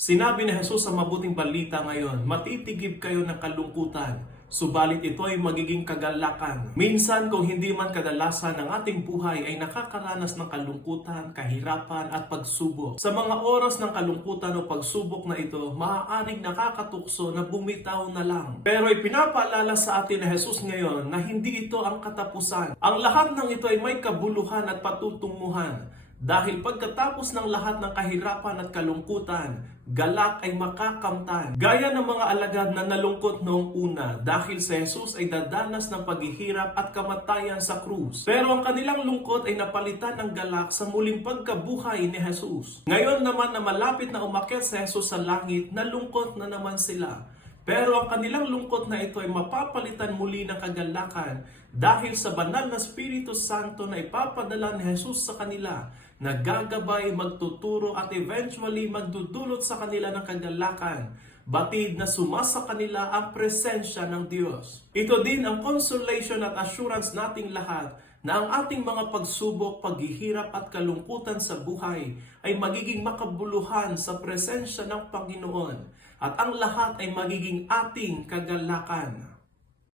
Sinabi ni Jesus sa mabuting balita ngayon, matitigib kayo ng kalungkutan, subalit ito ay magiging kagalakan. Minsan kung hindi man kadalasan ng ating buhay ay nakakaranas ng kalungkutan, kahirapan at pagsubok. Sa mga oras ng kalungkutan o pagsubok na ito, maaaring nakakatukso na bumitaw na lang. Pero ipinapaalala sa atin ni Jesus ngayon na hindi ito ang katapusan. Ang lahat ng ito ay may kabuluhan at patutunguhan. Dahil pagkatapos ng lahat ng kahirapan at kalungkutan, galak ay makakamtan. Gaya ng mga alagad na nalungkot noong una dahil si Jesus ay dadanas ng paghihirap at kamatayan sa krus. Pero ang kanilang lungkot ay napalitan ng galak sa muling pagkabuhay ni Jesus. Ngayon naman na malapit na umakyat si Jesus sa langit, nalungkot na naman sila. Pero ang kanilang lungkot na ito ay mapapalitan muli ng kagalakan dahil sa banal na Espiritu Santo na ipapadala ni Jesus sa kanila na gagabay, magtuturo at eventually magdudulot sa kanila ng kagalakan, batid na sumasa kanila ang presensya ng Diyos. Ito din ang consolation at assurance nating lahat na ang ating mga pagsubok, paghihirap at kalungkutan sa buhay ay magiging makabuluhan sa presensya ng Panginoon at ang lahat ay magiging ating kagalakan.